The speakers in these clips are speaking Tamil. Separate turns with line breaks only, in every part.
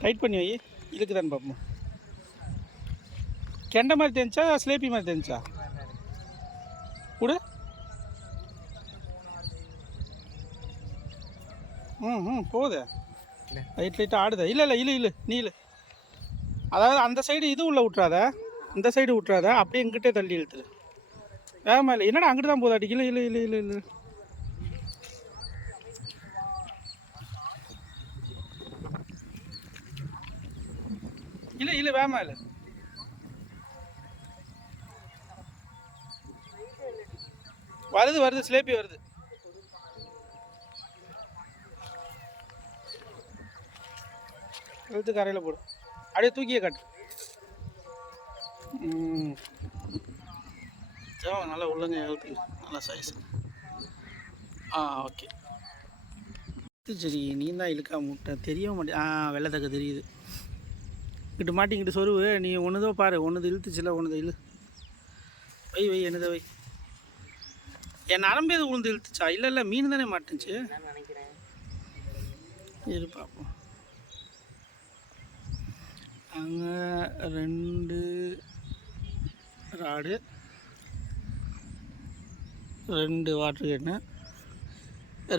டைட் பண்ணி வை. இழுக்குதான்னு பார்ப்போம் கெண்டை மாதிரி தெரிஞ்சா ஸ்லேப்பி மாதிரி தெரிஞ்சா? விடு ம் ம் போகுது. லைட் லைட்டாக ஆடுதா. இல்லை இல்லை இல்லை இல்லை நீ இல்லை அதாவது அந்த சைடு இது உள்ள விட்றாத இந்த சைடு விட்றாத அப்படியே இங்கிட்டே தள்ளி இழுத்துரு. வேகமா இல்லை என்னடா அங்கிட்டு தான் போதாட்டி இல்லை இல்லை இல்லை இல்லை இல்லை இல்லை இல்லை வேமா இல்லை. வருது வருது ஸ்லேப்பி வருது. எழுத்து கரையில் போடு. அப்படியே தூக்கியே காட்டு. தேவை நல்லா உள்ளங்க எழுத்து நல்லா சைஸ் ஆ ஓகே சரி நீ தான் இழுக்கா முட்டை தெரிய மாட்டே ஆ வெள்ளத்தக்க தெரியுது. இங்கிட்டு மாட்டிங்கிட்டு சொருவு. நீ ஒன்றுதோ பாரு. ஒன்றுது இழுத்துச்சுல ஒன்றுது இழு. வை வை என்னதை வை. என் நரம்பு எது உளுந்து இழுத்துச்சா? இல்லை இல்லை மீன் தானே மாட்டுச்சு.
நினைக்கிறேன்
இரு பார்ப்போம் அங்கே ரெண்டு ராடு ரெண்டு வாட்டர் கேனு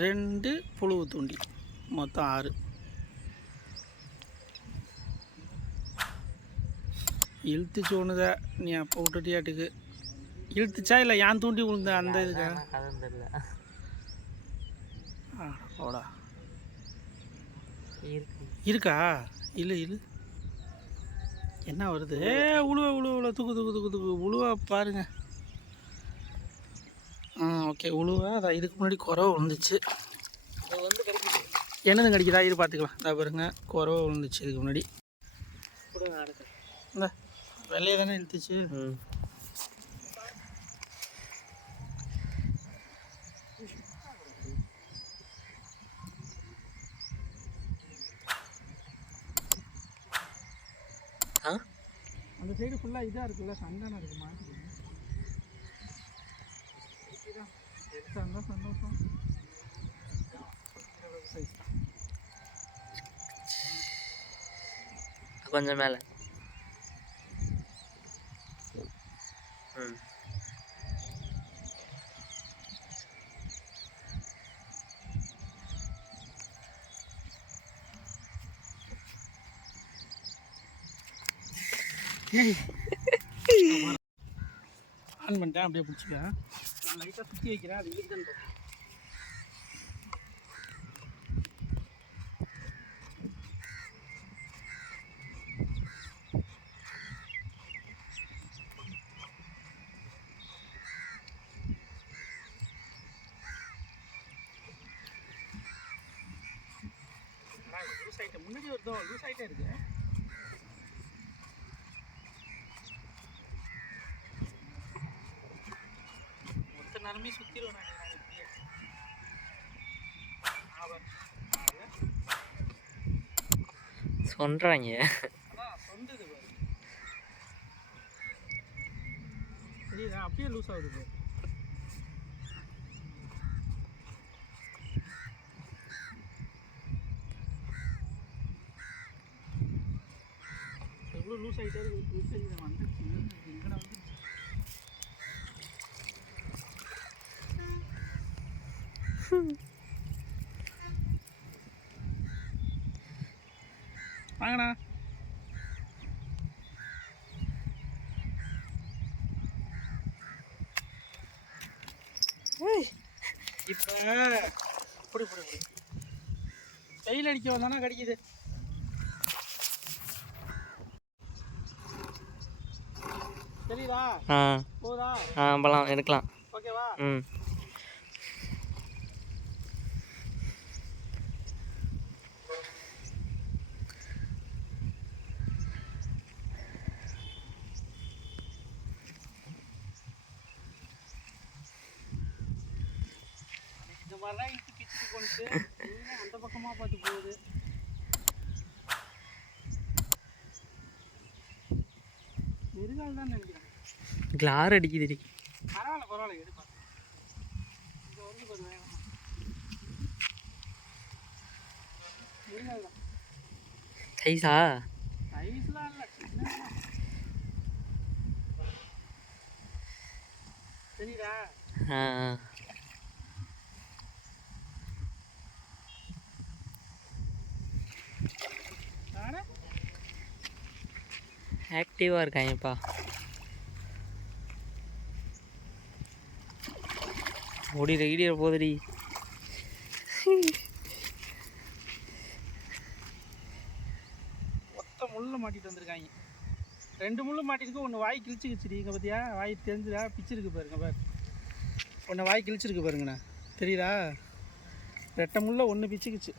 ரெண்டு புழுவு தூண்டி. மொத்தம் ஆறு. இழுத்துச்சு ஒன்றுத நீ அப்போ விட்டுட்டியாட்டுக்கு இழுத்துச்சா இல்லை ஏன் தூண்டி விழுந்த அந்த இதுக்கா? போடா.
இருக்கு.
இல்லை இல்லை என்ன வருது? ஏ உழுவ உழுவ உழுவ. தூக்கு தூக்கு தூக்கு தூக்கு. உழுவ பாருங்க. ஆ ஓகே. உழுவ அதான் இதுக்கு முன்னாடி குறவை விழுந்துச்சு என்னது கடிக்குதா? இது பார்த்துக்கலாம் இதா பாருங்க. குறவை விழுந்துச்சு இதுக்கு முன்னாடி. இந்த. வெள்ளையை தானே இழுத்துச்சு அந்த சைடு ஃபுல்லாக இதாக இருக்குல்ல சந்தானம் இருக்கு மாட்டிக்கணும் இருந்தால் சந்தோஷம்.
கொஞ்சம் மேலே ம்
ஆன் பண்ணிட்டேன் அப்படியே பிடிச்சிக்க. நான் லைட்டாக சுற்றி வைக்கிறேன் அது இருக்குதுன்னு முன்னாடி வருதோ லூஸ் ஆகிட்டே இருக்கு நான் இப்படியே. ஆவர்.
சொல்கிறாங்க
அதான் சொந்தது பாரு. தெரியுதா அப்படியே லூஸ் ஆகுது எவ்வளோ லூஸ் ஆகிட்டே இருக்கு லூஸ் ஆகி வந்துருச்சு எங்கடா வந்துருச்சு வாங்கண்ணா. இப்போ புடி புடி புடி. வெயில் அடிக்க வந்தானா கடிக்குது. தெரியுதா?
ஆ.
போதா?
ஆ பழம் எடுக்கலாம்.
ஓகேவா?
ம்
இந்த மாதிரிலாம் இழுத்து பிச்சு கொண்டு நீங்க அந்த பக்கமாக பார்த்து போகுது? நெருங்கால் தான் நினைக்கிறேன்.
கிளார் அடிக்குதுடி
பரவாயில்ல பரவாயில்ல எடுப்பா வந்து பாரு வேகமா. நெருங்கால் தான்.
சைஸா
இல்லை சின்னதுதான். தெரியுதா?
ஆ ஆ.
ஆனா
ஆக்டிவாக இருக்காங்கப்பா. ஓடிட ஈடிய போதுடி.
ஒத்த முள்ள மாட்டிட்டு வந்திருக்காங்க. ரெண்டு முள்ளு மாட்டிருக்கு ஒன்று வாய் கிழிச்சுக்கிச்சுடி இங்கே பார்த்தியா வாய் தெரிஞ்சுடா பிச்சிருக்கு பாருங்க பாரு. ஒன்று வாய் கிழிச்சிருக்கு பாருங்கண்ணா. தெரியுதா? ரெட்டை முள்ள ஒன்று பிச்சுக்குச்சு.